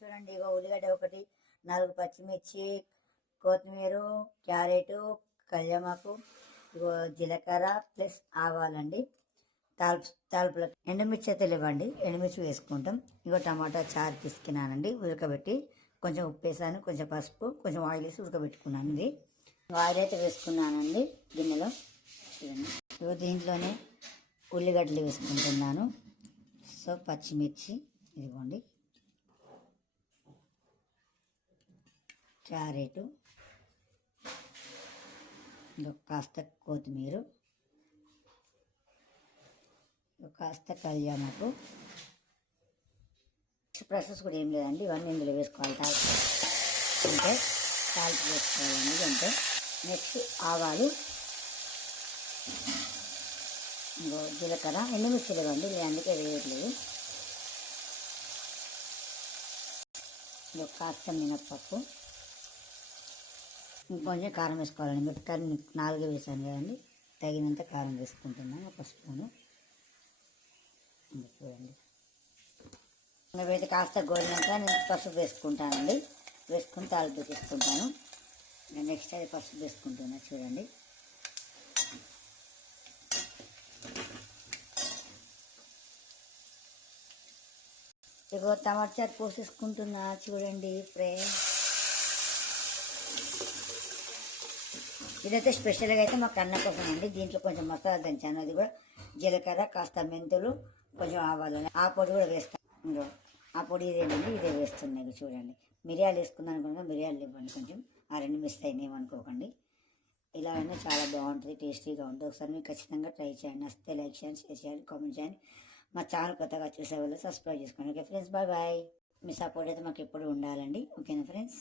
చూడండి. ఇగో ఉల్లిగడ్డ ఒకటి, 4 పచ్చిమిర్చి, కొత్తిమీర, క్యారెట్, కళ్యామాకు, ఇగో జీలకర్ర ప్లస్ ఆవాలండి. తాల్పులకు ఎండుమిర్చి అయితే లేవండి, ఎండుమిర్చి వేసుకుంటాం. ఇగో టమాటా చారు పిసికినానండి, ఉడకబెట్టి కొంచెం ఉప్పు వేసాను, కొంచెం పసుపు, కొంచెం ఆయిల్ వేసి ఉడకబెట్టుకున్నాను. ఇది ఆయిల్ అయితే వేసుకున్నానండి గిన్నెలో. చూడండి, ఇగో దీంట్లోనే ఉల్లిగడ్డలు వేసుకుంటున్నాను. సో పచ్చిమిర్చి ఇదిగోండి, క్యారెట్, కాస్త కొత్తిమీర, కాస్త కళ్యామాకు. ప్రాసెస్ కూడా ఏం లేదండి, ఇవన్నీ ఇందులో వేసుకోవాలి. అంటే సాల్ట్ వేసుకోవాలండి అంతే. నెక్స్ట్ ఆవాలు, జీలకర్ర, ఎండుమిర్చి లేవండి, అందుకే వేయట్లేదు. కాస్త మినప్పప్పు, ఇంకొంచెం కారం వేసుకోవాలండి. మిరపకాయలు 4 వేసాను కదండి, తగినంత కారం వేసుకుంటున్నాను, ఒక స్పూను. చూడండి, ఇవైతే కాస్త గోలినాక నేను పసుపు వేసుకుంటానండి. వేసుకుని తాలింపు తీసుకుంటాను. నెక్స్ట్ అది పసుపు వేసుకుంటున్నా. చూడండి, ఇగో టమాటా చారు పోసేసుకుంటున్నా. చూడండి ఫ్రెండ్స్, ఇదైతే స్పెషల్గా అయితే మాకు అన్న కోసం అండి. దీంట్లో కొంచెం మసాలా దంచాను, అది కూడా జీలకర్ర, కాస్త మెంతులు, కొంచెం ఆవాలు, ఆ పొడి కూడా వేస్తాను. ఇంకో ఆ పొడి ఇదేనండి, ఇదే వేస్తున్నాయి. చూడండి, మిరియాలు వేసుకున్నాను అనుకున్నా, మిరియాలు ఇవ్వండి, కొంచెం ఆ 2 మిస్ అయినాయి ఏమనుకోకండి. ఇలా అయినా చాలా బాగుంటుంది, టేస్టీగా ఉంటుంది. ఒకసారి మీరు ఖచ్చితంగా ట్రై చేయండి. నచ్చితే లైక్ చేయండి, షేర్ చేయండి, కామెంట్ చేయండి. మా ఛానల్ కొత్తగా చూసే వాళ్ళు సబ్స్క్రైబ్ చేసుకోండి. Okay friends, bye bye. మీ సపోర్ట్ అయితే మాకు ఎప్పుడు ఉండాలండి. ఓకేనా ఫ్రెండ్స్.